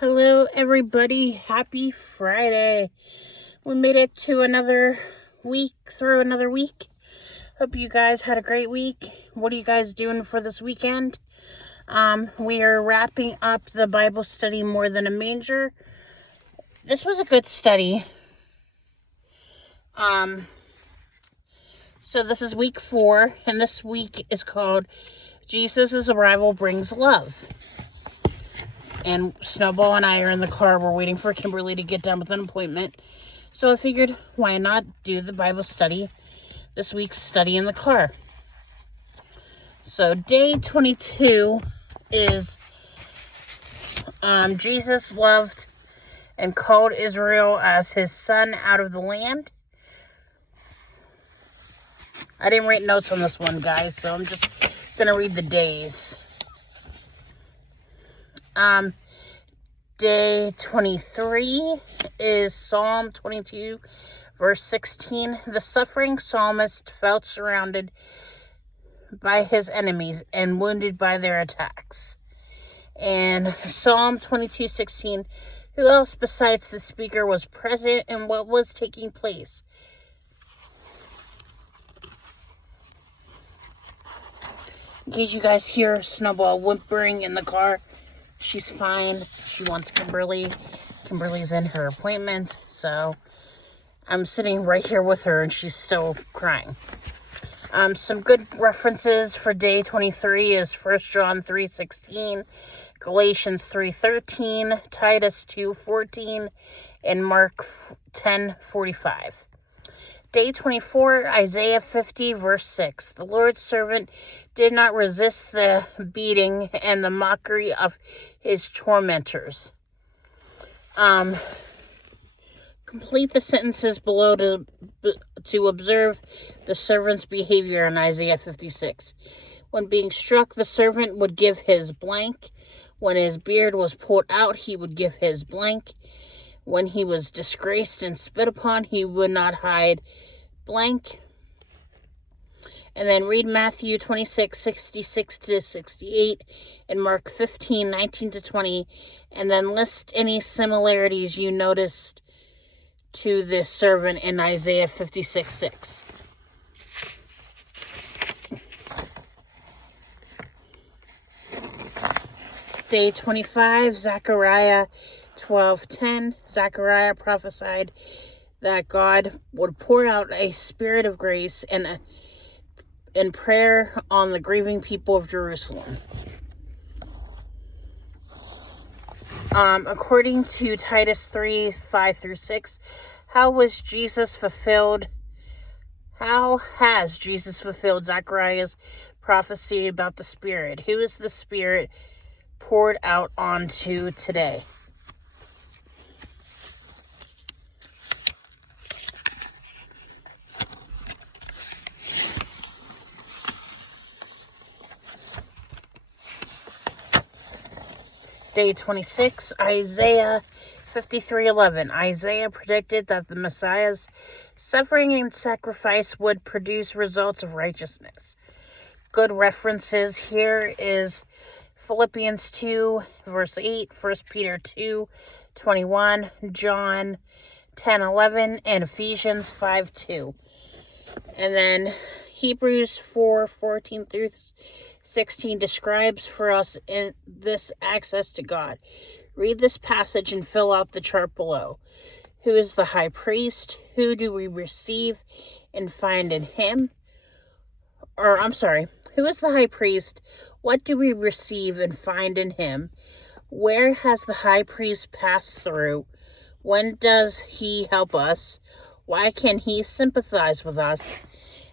Hello, everybody. Happy Friday. We made it to another week, through another week. Hope you guys had a great week. What are you guys doing for this weekend? We are wrapping up the Bible study, More Than a Manger. This was a good study. So this is week 4, and this week is called Jesus' Arrival Brings Love. And Snowball and I are in the car. We're waiting for Kimberly to get done with an appointment. So I figured, why not do the Bible study, this week's study in the car. So day 22 is Jesus loved and called Israel as his son out of the land. I didn't write notes on this one, guys, so I'm just going to read the days. Day 23 is Psalm 22, verse 16. The suffering psalmist felt surrounded by his enemies and wounded by their attacks. And Psalm 22:16, who else besides the speaker was present in what was taking place? In case you guys hear Snowball whimpering in the car, she's fine. She wants Kimberly. Kimberly's in her appointment, so I'm sitting right here with her, and she's still crying. Some good references for day 23 is 1 John 3:16, Galatians 3:13, Titus 2:14, and Mark 10:45. Day 24, Isaiah 50, verse 6. The Lord's servant did not resist the beating and the mockery of his tormentors. Complete the sentences below to observe the servant's behavior in Isaiah 56. When being struck, the servant would give his blank. When his beard was pulled out, he would give his blank. When he was disgraced and spit upon, he would not hide blank. And then read Matthew 26:66-68 and Mark 15:19-20, and then list any similarities you noticed to this servant in Isaiah 56:6. Day 25, Zechariah 12:10. Zechariah prophesied that God would pour out a spirit of grace and prayer on the grieving people of Jerusalem. According to Titus 3:5-6, how has Jesus fulfilled Zechariah's prophecy about the Spirit? Who is the Spirit poured out onto today? Day 26, Isaiah 53:11. Isaiah predicted that the Messiah's suffering and sacrifice would produce results of righteousness. Good references here is Philippians 2, verse 8, 1 Peter 2:21, John 10:11, and Ephesians 5:2. And then Hebrews 4:14-16 describes for us in this access to God. Read this passage and fill out the chart below. Who is the high priest? Who do we receive and find in him? Who is the high priest? What do we receive and find in him? Where has the high priest passed through? When does he help us? Why can he sympathize with us?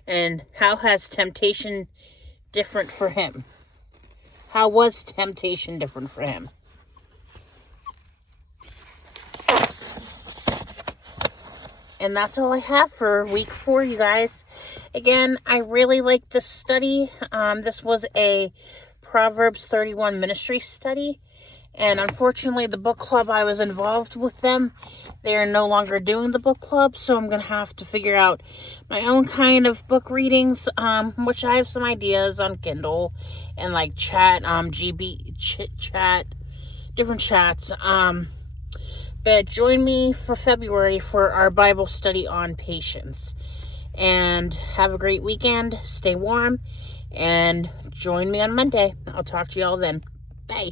And how has temptation different for him? How was temptation different for him? And that's all I have for week 4, you guys. Again, I really like this study. This was a Proverbs 31 ministry study. And unfortunately, the book club, I was involved with them. They are no longer doing the book club, so I'm going to have to figure out my own kind of book readings, which I have some ideas on Kindle and like chat different chats. But join me for February for our Bible study on patience. And have a great weekend. Stay warm. And join me on Monday. I'll talk to you all then. Bye.